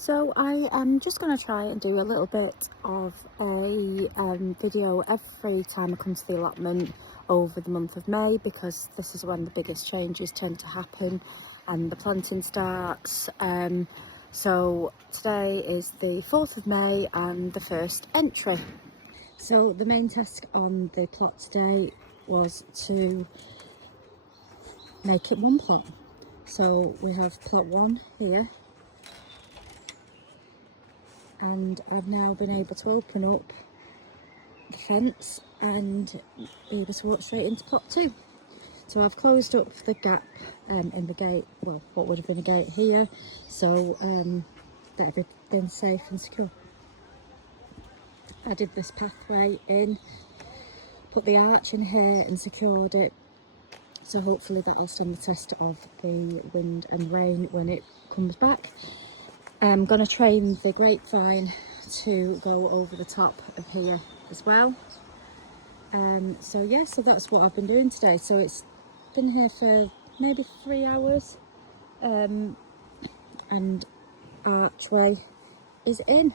So I am just going to try and do a little bit of a video every time I come to the allotment over the month of May, because this is when the biggest changes tend to happen and the planting starts. So today is the 4th of May and the first entry. So the main task on the plot today was to make it one plot. So we have plot 1 here, and I've now been able to open up the fence and be able to walk straight into plot 2. So I've closed up the gap in the gate, well, what would have been a gate here, so that everything's safe and secure. I did this pathway in, put the arch in here and secured it, so hopefully that'll stand the test of the wind and rain when it comes back. I'm going to train the grapevine to go over the top of here as well. So yeah, so that's what I've been doing today. So it's been here for maybe 3 hours, and archway is in.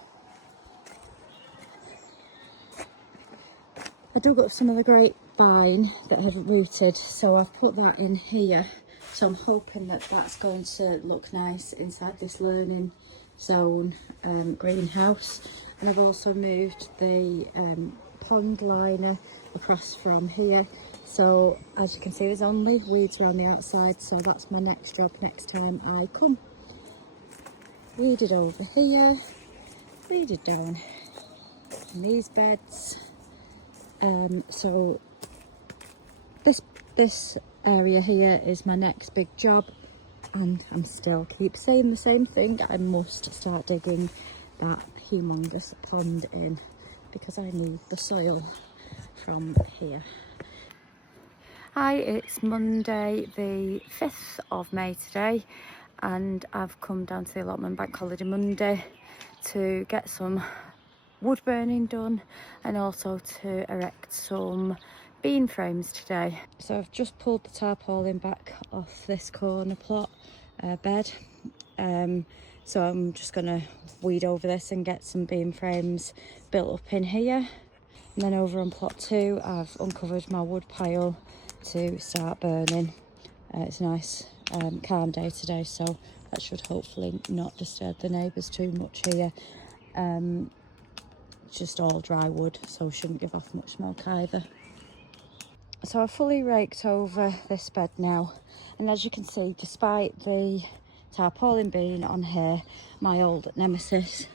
I dug up some of the grapevine that had rooted, so I've put that in here. So I'm hoping that that's going to look nice inside this learning zone greenhouse. And I've also moved the pond liner across from here. So as you can see, there's only weeds around the outside, so that's my next job next time I come. Weeded over here, weeded down in these beds. So this area here is my next big job, and I'm still keep saying the same thing. I must start digging that humongous pond in because I need the soil from here. Hi, it's Monday the 5th of May today, and I've come down to the allotment Bank Holiday Monday to get some wood burning done and also to erect some bean frames today. So I've just pulled the tarpaulin back off this corner plot bed, so I'm just going to weed over this and get some bean frames built up in here. And then over on plot 2 I've uncovered my wood pile to start burning. It's a nice calm day today, so that should hopefully not disturb the neighbours too much here. Just all dry wood, so shouldn't give off much smoke either. So I've fully raked over this bed now, and as you can see, despite the tarpaulin being on here, my old nemesis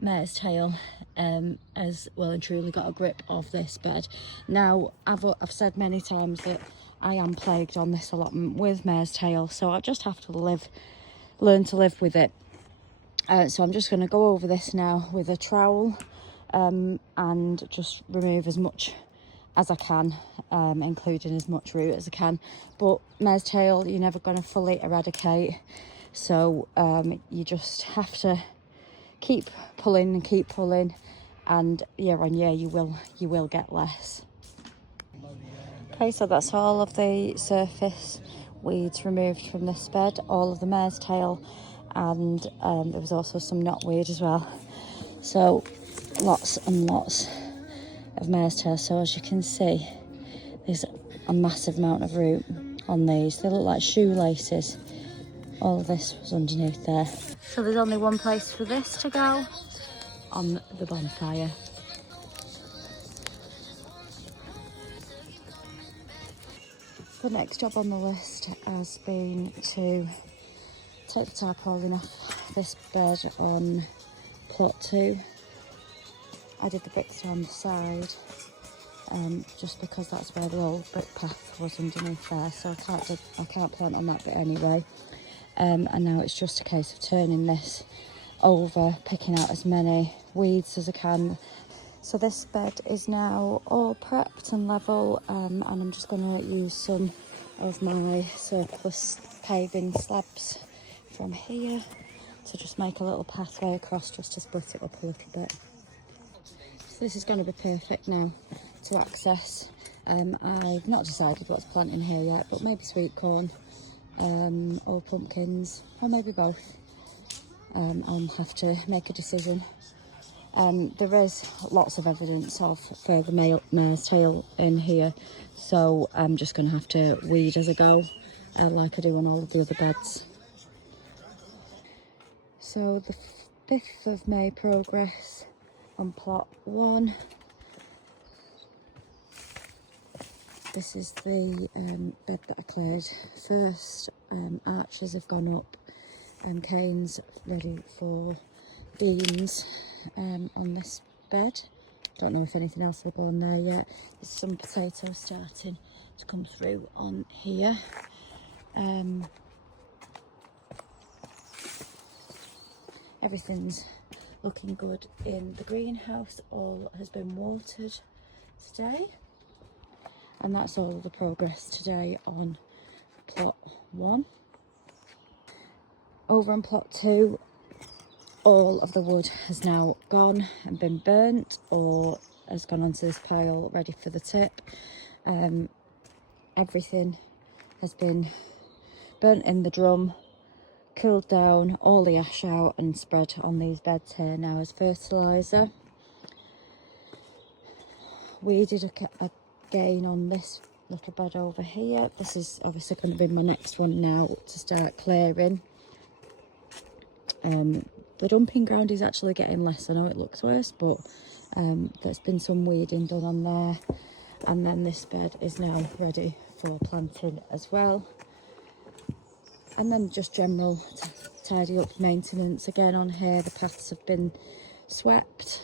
mare's tail has well and truly got a grip of this bed. Now I've said many times that I am plagued on this allotment with mare's tail, so I just have to learn to live with it. So I'm just going to go over this now with a trowel and just remove as much as I can, including as much root as I can. But mare's tail you're never going to fully eradicate, so you just have to keep pulling, and year on year you will get less. Okay, so that's all of the surface weeds removed from this bed, all of the mare's tail, and there was also some knotweed as well. So lots and lots of mare's tail. So as you can see, there's a massive amount of root on these. They look like shoelaces. All of this was underneath there. So there's only one place for this to go, on the bonfire. The next job on the list has been to take the tarpaulin off this bed on plot 2. I did the bricks down the side, just because that's where the old brick path was underneath there, so I can't plant on that bit anyway. And now it's just a case of turning this over, picking out as many weeds as I can. So this bed is now all prepped and level, and I'm just going to use some of my surplus paving slabs from here to just make a little pathway across, just to split it up a little bit. So this is going to be perfect now to access. I've not decided what to plant in here yet, but maybe sweet corn, or pumpkins, or maybe both. I'll have to make a decision. There is lots of evidence of further mare's tail in here, so I'm just going to have to weed as I go, like I do on all of the other beds. So the 5th of May progress on plot 1. This is the bed that I cleared first. Arches have gone up, canes ready for beans on this bed. Don't know if anything else will go on there yet. There's some potatoes starting to come through on here. Everything's looking good in the greenhouse. All has been watered today, and that's all the progress today on plot 1. Over on plot 2, all of the wood has now gone and been burnt, or has gone onto this pile ready for the tip. Everything has been burnt in the drum, cooled down, all the ash out and spread on these beds here now as fertiliser. We did again on this little bed over here. This is obviously going to be my next one now to start clearing. The dumping ground is actually getting less. I know it looks worse, but there's been some weeding done on there. And then this bed is now ready for planting as well. And then just general tidy up maintenance again on here. The paths have been swept,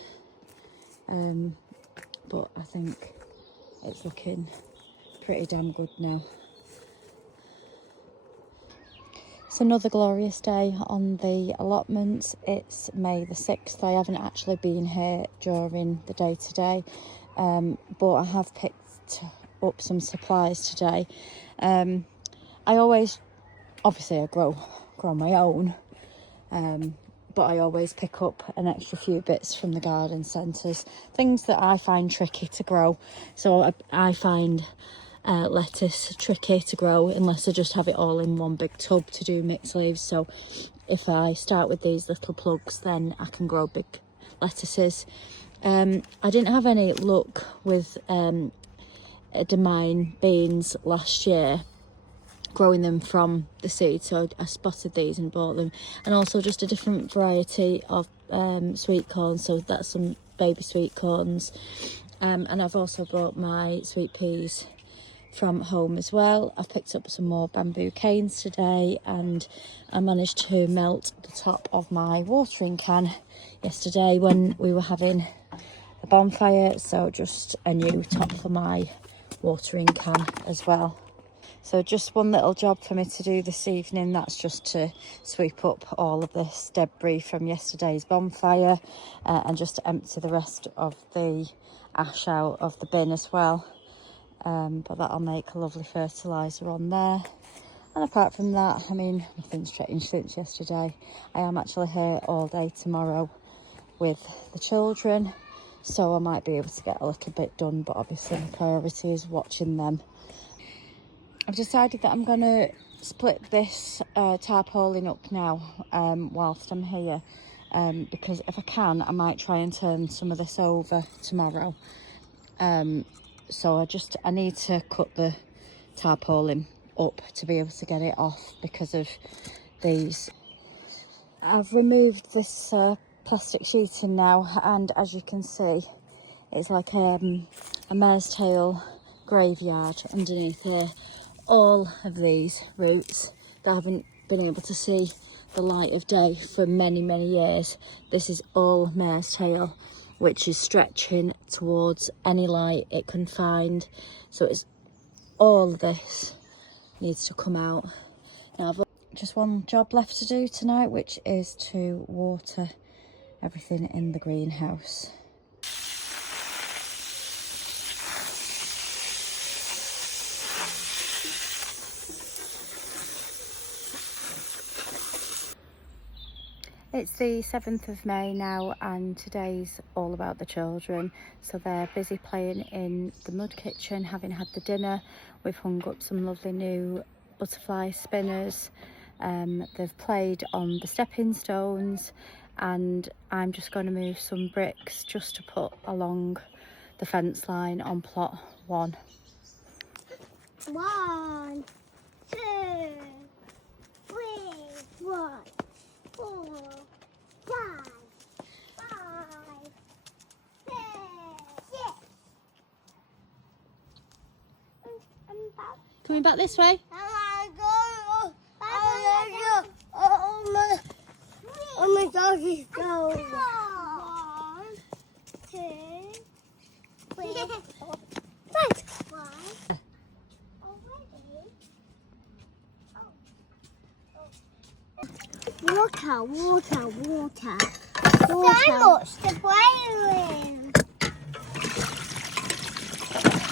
but I think it's looking pretty damn good now. It's another glorious day on the allotments. It's May the 6th. I haven't actually been here during the day today, but I have picked up some supplies today. I always, obviously I grow my own, but I always pick up an extra few bits from the garden centres, things that I find tricky to grow. So I find lettuce tricky to grow unless I just have it all in one big tub to do mixed leaves. So if I start with these little plugs, then I can grow big lettuces. I didn't have any luck with Edamine beans last year, growing them from the seed, so I spotted these and bought them, and also just a different variety of sweet corn. So that's some baby sweet corns, and I've also brought my sweet peas from home as well. I've picked up some more bamboo canes today, and I managed to melt the top of my watering can yesterday when we were having a bonfire, so just a new top for my watering can as well. So just one little job for me to do this evening, that's just to sweep up all of this debris from yesterday's bonfire, and just to empty the rest of the ash out of the bin as well. But that'll make a lovely fertiliser on there. And apart from that, I mean, nothing's changed since yesterday. I am actually here all day tomorrow with the children, so I might be able to get a little bit done, but obviously the priority is watching them. I've decided that I'm going to split this tarpaulin up now whilst I'm here, because if I can, I might try and turn some of this over tomorrow. So I need to cut the tarpaulin up to be able to get it off because of these. I've removed this plastic sheeting now, and as you can see, it's like a mare's tail graveyard underneath here. All of these roots that haven't been able to see the light of day for many years, this is all mare's tail, which is stretching towards any light it can find. So it's all of this needs to come out. Now I've just one job left to do tonight, which is to water everything in the greenhouse. It's the 7th of May now, and today's all about the children. So they're busy playing in the mud kitchen, having had the dinner. We've hung up some lovely new butterfly spinners, They've played on the stepping stones, and I'm just going to move some bricks just to put along the fence line on plot 1. 1, 2, 3, 1, 4, 5, 6, 6. Coming back this way? Oh my doggy's going. 1, 2, 3, 4, 5. 1. Water, water, water. So much to play with.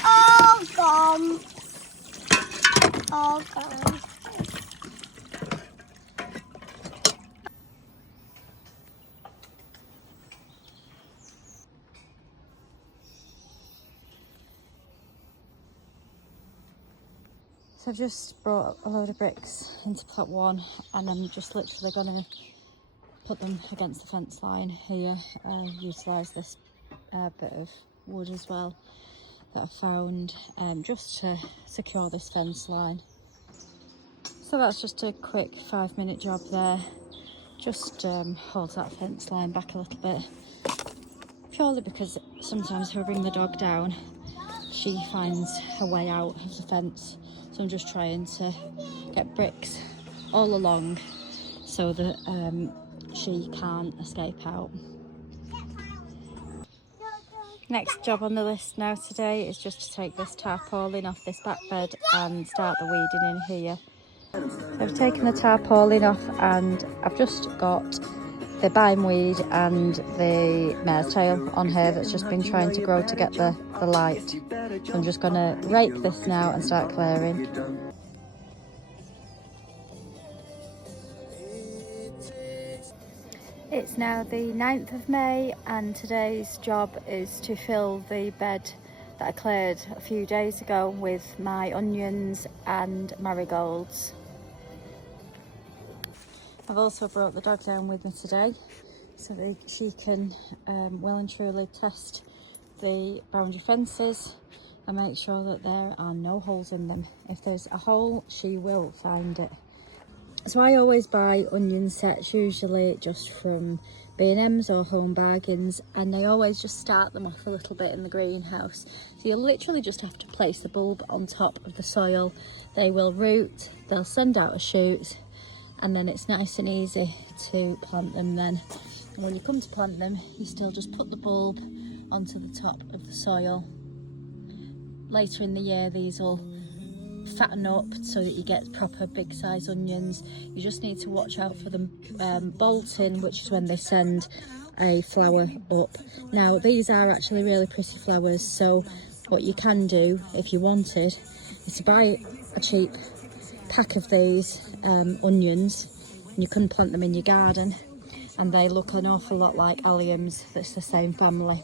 All gone. All gone. So I've just brought a load of bricks into plot 1, and I'm just literally going to put them against the fence line here. Utilise this bit of wood as well that I found, just to secure this fence line. So that's just a quick 5-minute job there. Just holds that fence line back a little bit, purely because sometimes if I bring the dog down, she finds her way out of the fence. So I'm just trying to get bricks all along so that she can't escape out. Next job on the list now today is just to take this tarpaulin off this back bed and start the weeding in here. So I've taken the tarpaulin off, and I've just got the bindweed and the mare's tail on here that's just been trying to grow to get the light. So I'm just going to rake this now and start clearing. It's now the 9th of May, and today's job is to fill the bed that I cleared a few days ago with my onions and marigolds. I've also brought the dog down with me today so that she can well and truly test the boundary fences and make sure that there are no holes in them. If there's a hole, she will find it. So I always buy onion sets, usually just from B&M's or Home Bargains, and they always just start them off a little bit in the greenhouse. So you literally just have to place the bulb on top of the soil. They will root, they'll send out a shoot, and then it's nice and easy to plant them then. And when you come to plant them, you still just put the bulb onto the top of the soil. Later in the year, these will fatten up so that you get proper big size onions. You just need to watch out for them bolting, which is when they send a flower up. Now these are actually really pretty flowers, so what you can do if you wanted is to buy a cheap pack of these onions, and you can plant them in your garden, and they look an awful lot like alliums. That's the same family.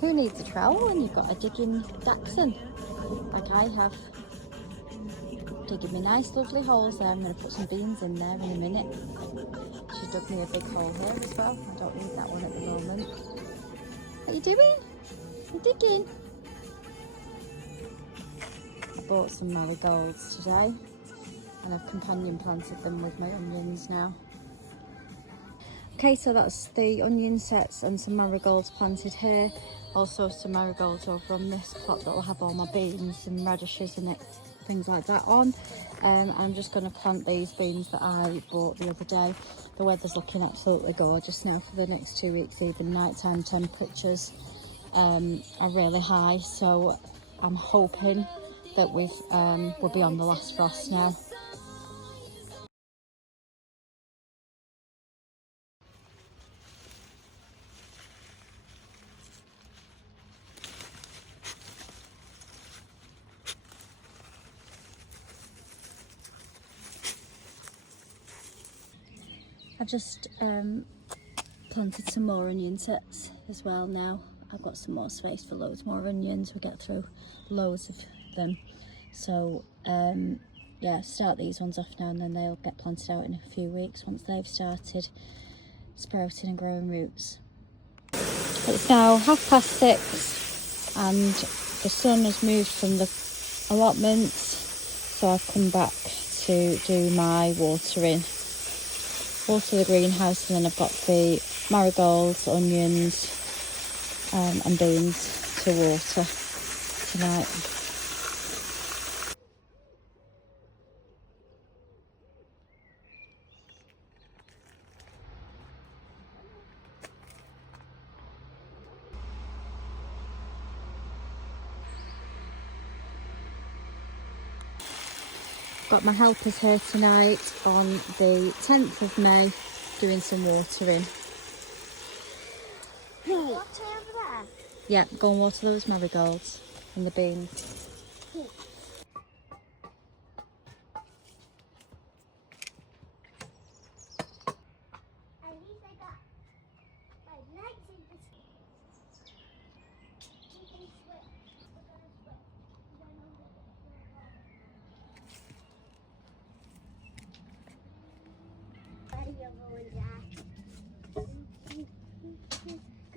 Who needs a trowel when you've got a digging dachshund like I have? Digging me nice lovely holes there. I'm going to put some beans in there in a minute. She dug me a big hole here as well. I don't need that one at the moment. What are you doing? I'm digging. I bought some marigolds today, and I've companion planted them with my onions now. Okay, so that's the onion sets and some marigolds planted here. Also some marigolds over on this plot that will have all my beans and radishes in it, things like that on. I'm just going to plant these beans that I bought the other day. The weather's looking absolutely gorgeous now for the next 2 weeks. Even nighttime temperatures are really high, so I'm hoping that we'll be on the last frost now. I've just planted some more onion sets as well now, I've got some more space for loads more onions. We get through loads of them. So yeah, start these ones off now and then they'll get planted out in a few weeks once they've started sprouting and growing roots. It's now 6:30 and the sun has moved from the allotments, so I've come back to do my watering. Water the greenhouse, and then I've got the marigolds, onions and beans to water tonight. Got my helpers here tonight on the 10th of May doing some watering. Water over there. Yeah, go and water those marigolds and the beans. At least I got my legs in this. We can swim. We're gonna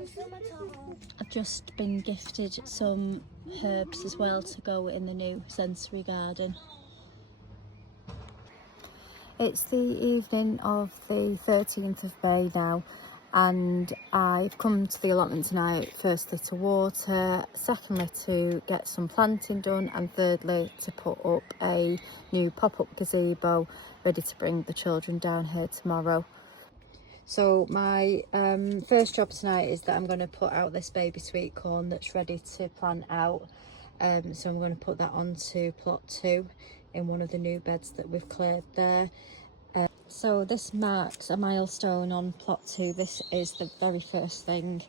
swim. We're gonna go. I've just been gifted some herbs as well to go in the new sensory garden. It's the evening of the 13th of May now, and I've come to the allotment tonight firstly to water, secondly to get some planting done, and thirdly to put up a new pop-up gazebo ready to bring the children down here tomorrow. So my first job tonight is that I'm going to put out this baby sweet corn that's ready to plant out. So I'm going to put that onto plot 2 in one of the new beds that we've cleared there. So this marks a milestone on plot 2. This is the very first thing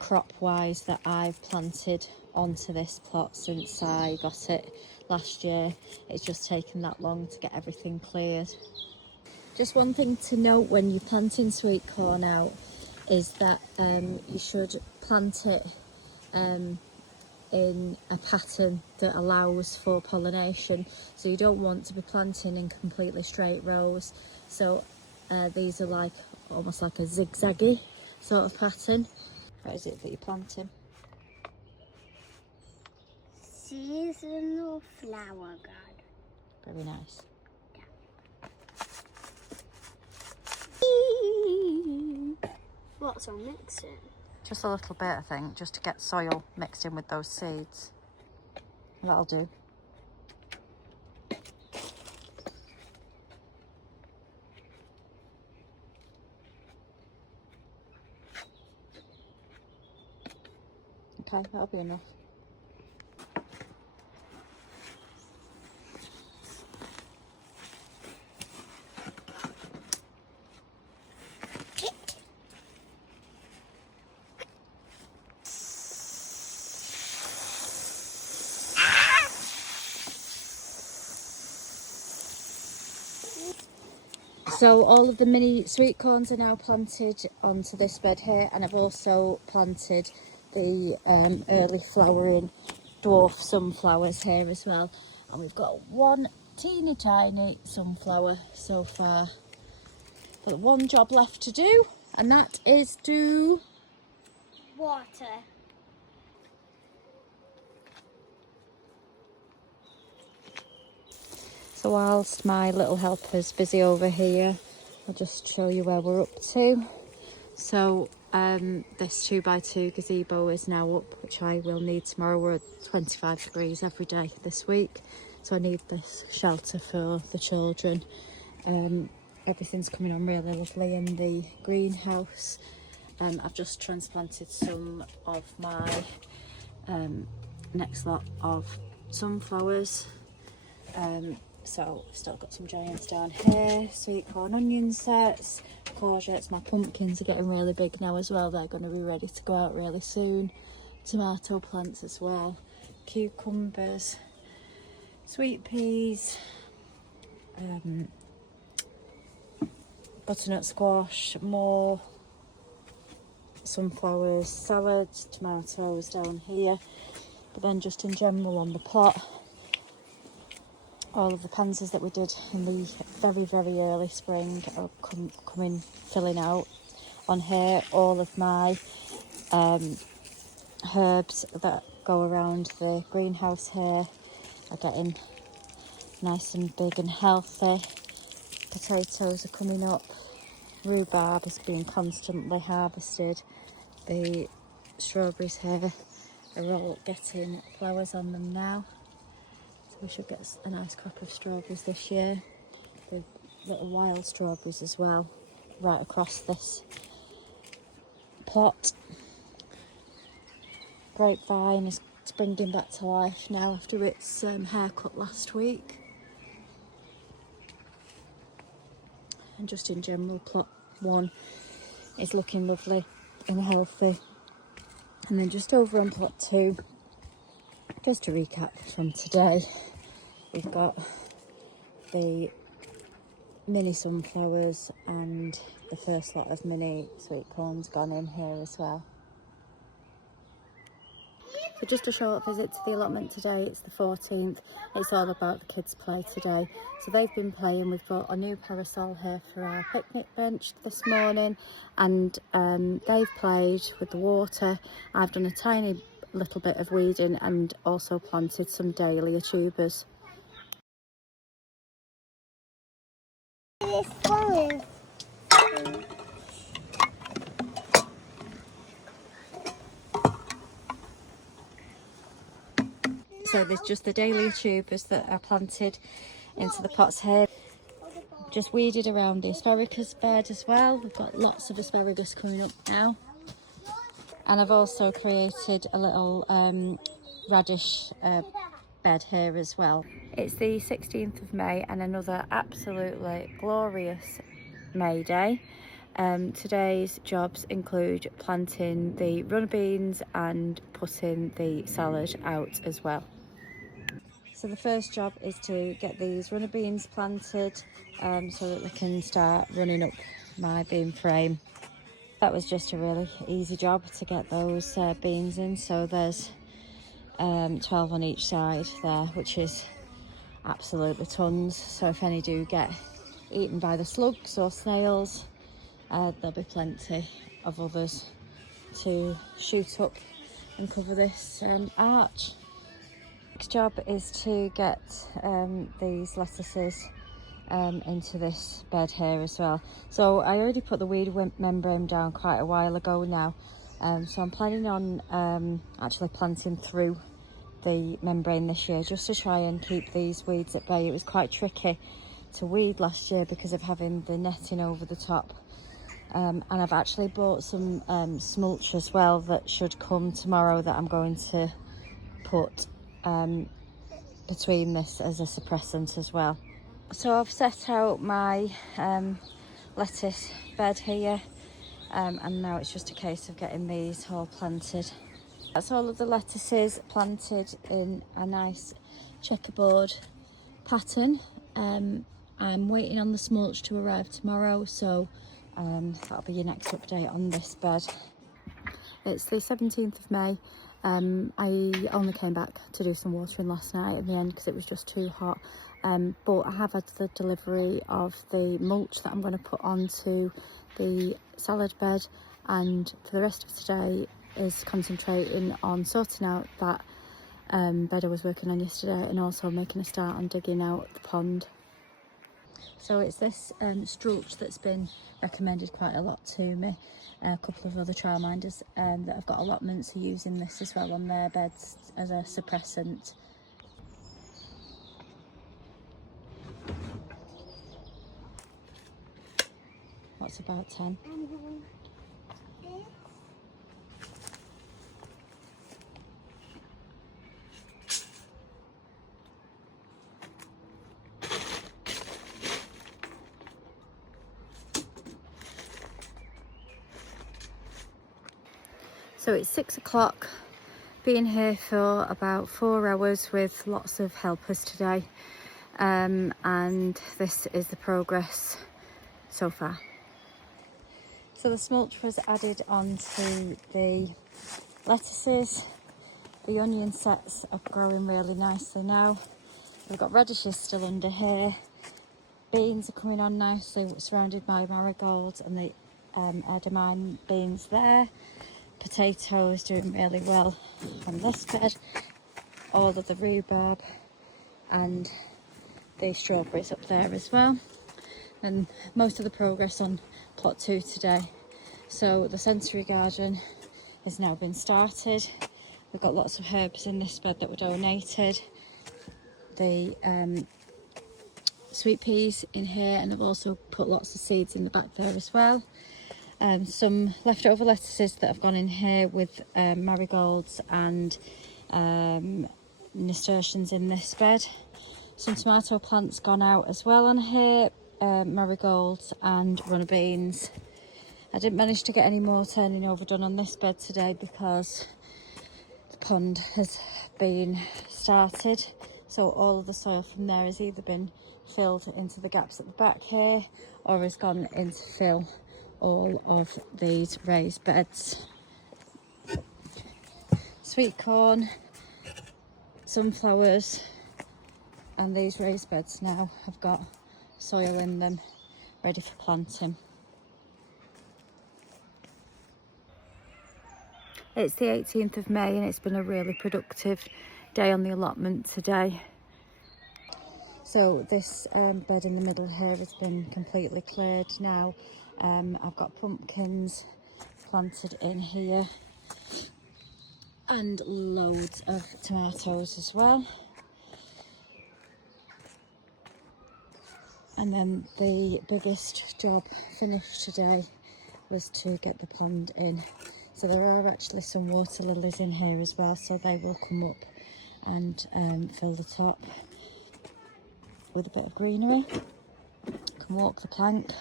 crop wise that I've planted onto this plot since I got it last year. It's just taken that long to get everything cleared. Just one thing to note when you're planting sweet corn out is that you should plant it in a pattern that allows for pollination. So you don't want to be planting in completely straight rows. So these are like almost like a zigzaggy sort of pattern. What is it that you're planting? Seasonal flower garden. Very nice. What's on mixing? Just a little bit, I think, just to get soil mixed in with those seeds. That'll do. Okay, that'll be enough. So all of the mini sweet corns are now planted onto this bed here, and I've also planted the early flowering dwarf sunflowers here as well. And we've got one teeny tiny sunflower so far. But one job left to do, and that is to Water. So whilst my little helper's busy over here, I'll just show you where we're up to. So this 2x2 gazebo is now up, which I will need tomorrow. We're at 25 degrees every day this week, so I need this shelter for the children. Everything's coming on really lovely in the greenhouse. I've just transplanted some of my next lot of sunflowers. So I've still got some giants down here, sweet corn onion sets, courgettes. My pumpkins are getting really big now as well. They're going to be ready to go out really soon. Tomato plants as well, cucumbers, sweet peas, butternut squash, more sunflowers, salads, tomatoes down here. But then just in general on the plot, all of the pansies that we did in the very early spring are coming filling out on here. All of my herbs that go around the greenhouse here are getting nice and big and healthy. Potatoes are coming up. Rhubarb is being constantly harvested. The strawberries here are all getting flowers on them now. So we should get a nice crop of strawberries this year. The little wild strawberries as well, right across this plot. Grapevine is springing back to life now after its haircut last week. And just in general, plot 1 is looking lovely and healthy. And then just over on plot 2, just to recap from today, we've got the mini sunflowers and the first lot of mini sweet corns gone in here as well. So just a short visit to the allotment today. It's the 14th. It's all about the kids' play today. So they've been playing. We've brought a new parasol here for our picnic bench this morning, and they've played with the water. I've done a tiny little bit of weeding and also planted some dahlia tubers. It's falling. So there's just the dahlia tubers that are planted into the pots here. Just weeded around the asparagus bed as well. We've got lots of asparagus coming up now. And I've also created a little radish bed here as well. It's the 16th of May and another absolutely glorious May day. Today's jobs include planting the runner beans and putting the salad out as well. So the first job is to get these runner beans planted so that they can start running up my bean frame. That was just a really easy job to get those beans in. So there's 12 on each side there, which is absolutely tons. So if any do get eaten by the slugs or snails, there'll be plenty of others to shoot up and cover this arch. Next job is to get these lettuces into this bed here as well. So I already put the weed membrane down quite a while ago now, so I'm planning on actually planting through the membrane this year just to try and keep these weeds at bay. It was quite tricky to weed last year because of having the netting over the top, and I've actually bought some mulch as well that should come tomorrow that I'm going to put between this as a suppressant as well. So I've set out my lettuce bed here, and now it's just a case of getting these all planted. That's all of the lettuces planted in a nice checkerboard pattern. I'm waiting on the mulch to arrive tomorrow, so that'll be your next update on this bed. It's the 17th of May. I only came back to do some watering last night in the end because it was just too hot, but I have had the delivery of the mulch that I'm going to put onto the salad bed, and for the rest of today is concentrating on sorting out that bed I was working on yesterday and also making a start on digging out the pond. So it's this structure that's been recommended quite a lot to me. A couple of other childminders that have got allotments are using this as well on their beds as a suppressant. What's about 10? So it's 6 o'clock, been here for about 4 hours with lots of helpers today, and this is the progress so far. So the mulch was added onto the lettuces. The onion sets are growing really nicely now. We've got radishes still under here. Beans are coming on nicely, surrounded by marigolds and the edamame beans there. Potatoes doing really well on this bed. All of the rhubarb and the strawberries up there as well. And most of the progress on plot 2 today. So the sensory garden has now been started. We've got lots of herbs in this bed that were donated. The sweet peas in here, and I've also put lots of seeds in the back there as well. Some leftover lettuces that have gone in here with marigolds and nasturtiums in this bed. Some tomato plants gone out as well on here, marigolds and runner beans. I didn't manage to get any more turning over done on this bed today because the pond has been started, so all of the soil from there has either been filled into the gaps at the back here or has gone in to fill all of these raised beds. Sweet corn, sunflowers, and these raised beds now have got soil in them ready for planting. It's the 18th of May and it's been a really productive day on the allotment today. So this bed in the middle here has been completely cleared now. I've got pumpkins planted in here and loads of tomatoes as well. And then the biggest job finished today was to get the pond in. So there are actually some water lilies in here as well, so they will come up and fill the top with a bit of greenery. You can walk the plank,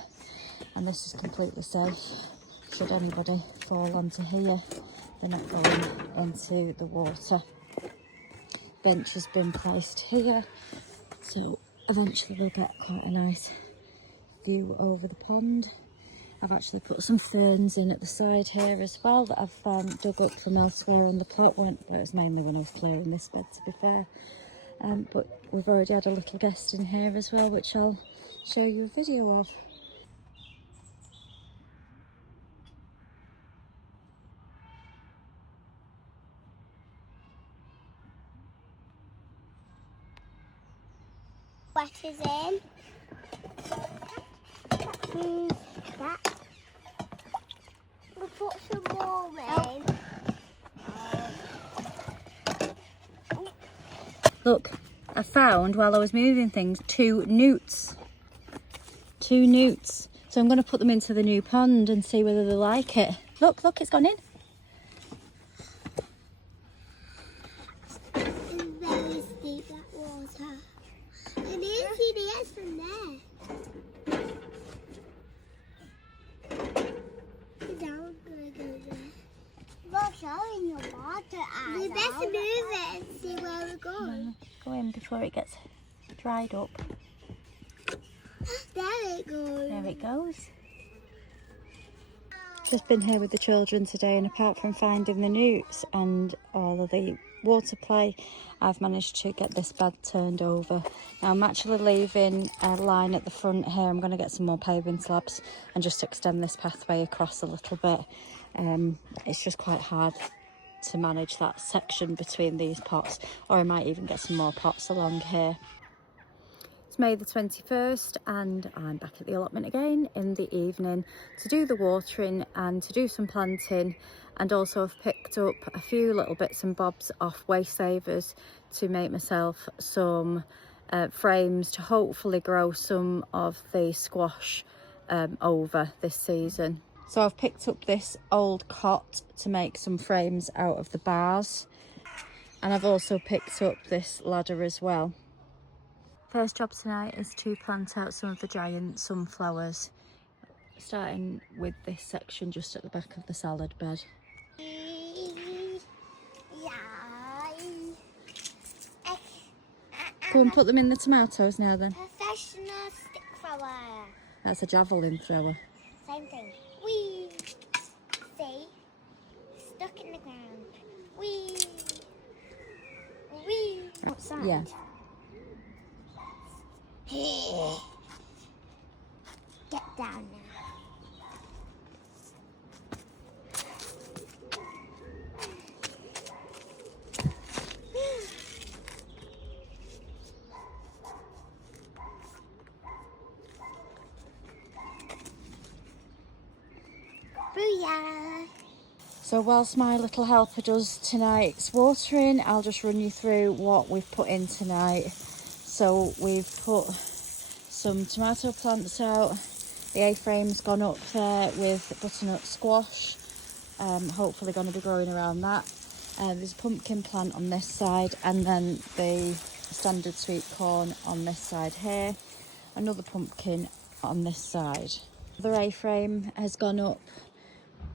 and this is completely safe. Should anybody fall onto here, they're not going into the water. Bench has been placed here, so eventually we'll get quite a nice view over the pond. I've actually put some ferns in at the side here as well that I've dug up from elsewhere on the plot. But it was mainly when I was clearing this bed, to be fair. But we've already had a little guest in here as well, which I'll show you a video of. What is in? That. We'll put some more in. Look, I found while I was moving things 2 newts. 2 newts. So I'm going to put them into the new pond and see whether they like it. Look, it's gone in. It's very steep, that water. And you can see the eggs from there. Down, gonna go there. We're showing your water out. We better move it and see where we're going. Go in before it gets dried up. There it goes. There it goes. Just been here with the children today, and apart from finding the newts and all of the water play, I've managed to get this bed turned over. Now I'm actually leaving a line at the front here. I'm going to get some more paving slabs and just extend this pathway across a little bit. It's just quite hard to manage that section between these pots, or I might even get some more pots along here. It's May the 21st and I'm back at the allotment again in the evening to do the watering and to do some planting, and also I've picked up a few little bits and bobs off Waste Savers to make myself some frames to hopefully grow some of the squash over this season. So I've picked up this old cot to make some frames out of the bars, and I've also picked up this ladder as well. First job tonight is to plant out some of the giant sunflowers, starting with this section just at the back of the salad bed. Go and put them in the tomatoes now then. Professional stick thrower. That's a javelin thrower. Same thing. Whee! outside. Yeah. Get down now. Booyah! So whilst my little helper does tonight's watering, I'll just run you through what we've put in tonight. So we've put some tomato plants out. The A-frame's gone up there with butternut squash. Hopefully going to be growing around that. There's a pumpkin plant on this side, and then the standard sweet corn on this side here. Another pumpkin on this side. The A-frame has gone up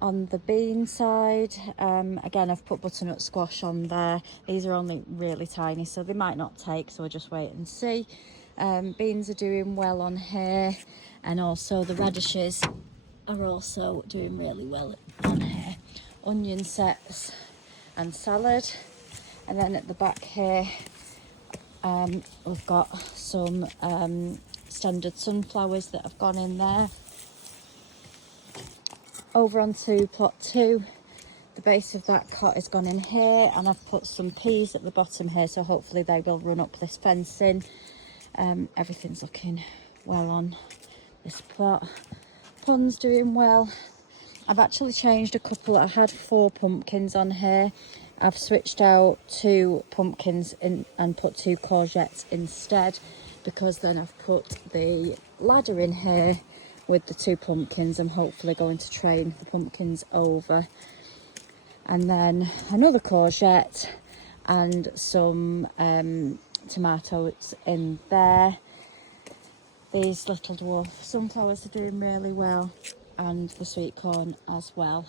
on the bean side. Again, I've put butternut squash on there. These are only really tiny, so they might not take, so we'll just wait and see. Beans are doing well on here, and also the radishes are also doing really well on here. Onion sets and salad. And then at the back here, we've got some standard sunflowers that have gone in there. Over onto plot 2, the base of that cot has gone in here, and I've put some peas at the bottom here, so hopefully they will run up this fencing. Everything's looking well on this plot. Pond's doing well. I've actually changed a couple. I had 4 pumpkins on here. I've switched out 2 pumpkins in and put 2 courgettes instead, because then I've put the ladder in here with the 2 pumpkins. I'm hopefully going to train the pumpkins over. And then another courgette and some tomatoes in there. These little dwarf sunflowers are doing really well, and the sweet corn as well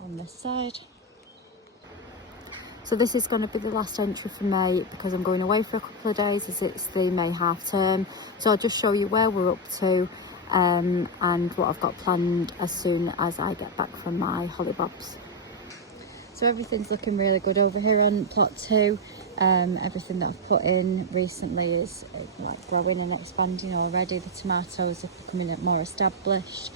on this side. So this is going to be the last entry for May, because I'm going away for a couple of days as it's the May half term. So I'll just show you where we're up to and what I've got planned as soon as I get back from my hollybobs. So everything's looking really good over here on plot 2. Everything that I've put in recently is like growing and expanding already. The tomatoes are becoming more established.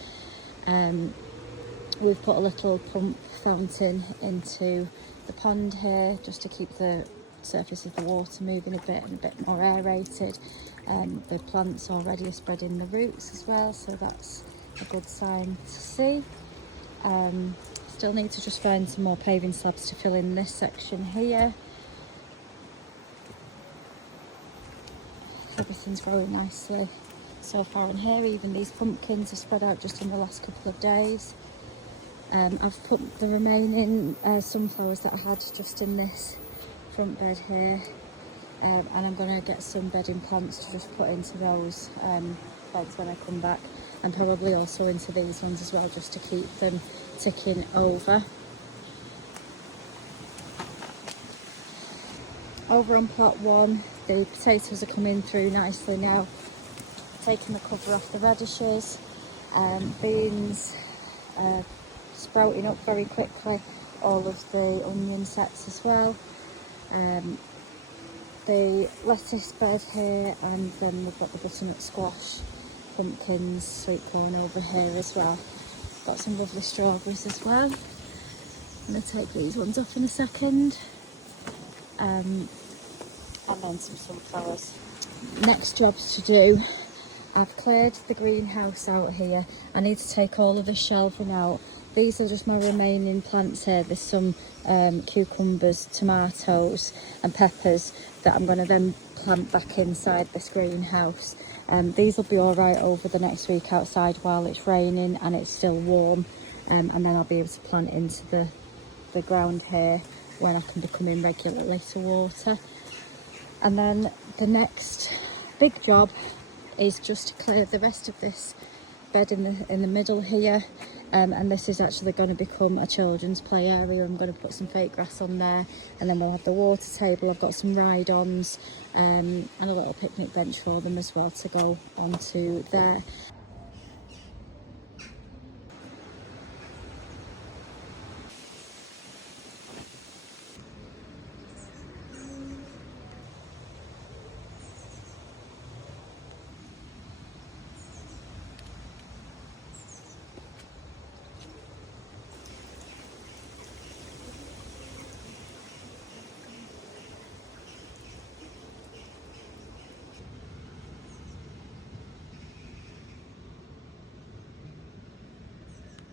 We've put a little pump fountain into the pond here just to keep the surface of the water moving a bit and a bit more aerated. The plants already are spreading the roots as well, so that's a good sign to see. Still need to just find some more paving slabs to fill in this section here. Everything's growing nicely so far on here. Even these pumpkins are spread out just in the last couple of days. I've put the remaining sunflowers that I had just in this front bed here, and I'm going to get some bedding plants to just put into those beds when I come back, and probably also into these ones as well, just to keep them ticking over. Over on plot 1, the potatoes are coming through nicely now, taking the cover off the radishes. Beans sprouting up very quickly, all of the onion sets as well. The lettuce bed here, and then we've got the butternut squash, pumpkins, sweet corn over here as well. Got some lovely strawberries as well. I'm going to take these ones off in a second. And then some sunflowers. Next jobs to do. I've cleared the greenhouse out here. I need to take all of the shelving out. These are just my remaining plants here. There's some cucumbers, tomatoes and peppers that I'm going to then plant back inside this greenhouse. These will be all right over the next week outside while it's raining and it's still warm, and then I'll be able to plant into the ground here when I can be coming regularly to water. And then the next big job is just to clear the rest of this bed in the middle here, and this is actually going to become a children's play area. I'm going to put some fake grass on there, and then we'll have the water table. I've got some ride-ons and a little picnic bench for them as well to go onto there.